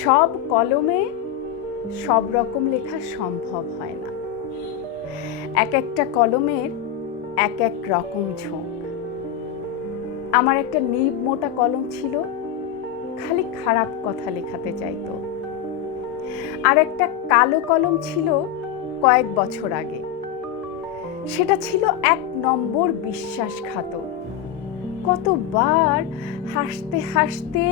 সব কলমে সব রকম লেখা সম্ভব হয় না। এক একটা কলমের এক এক রকম ঝোঁক। আমার একটা নিব মোটা কলম ছিল, খালি খারাপ কথা লেখাতে চাইতো। আর একটা কালো কলম ছিল কয়েক বছর আগে, সেটা ছিল 1 নম্বর বিশ্বাসঘাতক। কতবার হাসতে হাসতে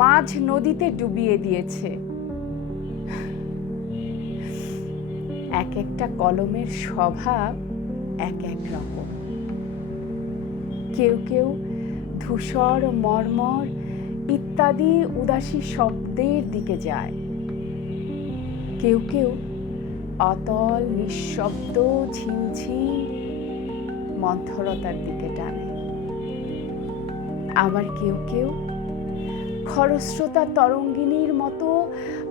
মাঝ নদীতে ডুবিয়ে দিয়েছে। এক একটা কলমের স্বভাব এক এক রকম। কেউ কেউ ধূসর মর্মর ইত্যাদি উদাসী শব্দের দিকে যায়, কেউ কেউ অতল নিঃশব্দ ঝিমঝিম মন্থরতার দিকে টানে। আবার কেউ কেউ খরস্রোতা তরঙ্গিনীর মতো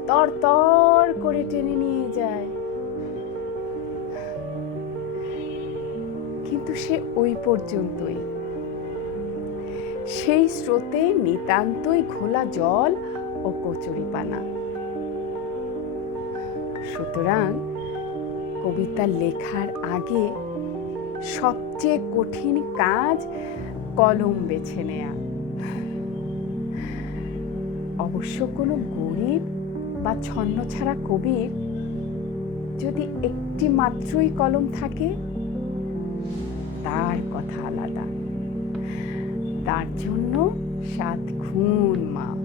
তরতর করে টেনে নিয়ে যায়। কিন্তু সে ওই পর্যন্তই। সেই স্রোতে নিতান্তই ঘোলা জল ও কচুরিপানা। সুতরাং কবিতা লেখার আগে সবচেয়ে কঠিন কাজ কলম বেছে নেয়া। অবশ্য কোনো গরিব বা ছন্নছাড়া কবির যদি একটি মাত্রই কলম থাকে, তার কথা আলাদা, তার জন্য 7 খুন মাফ।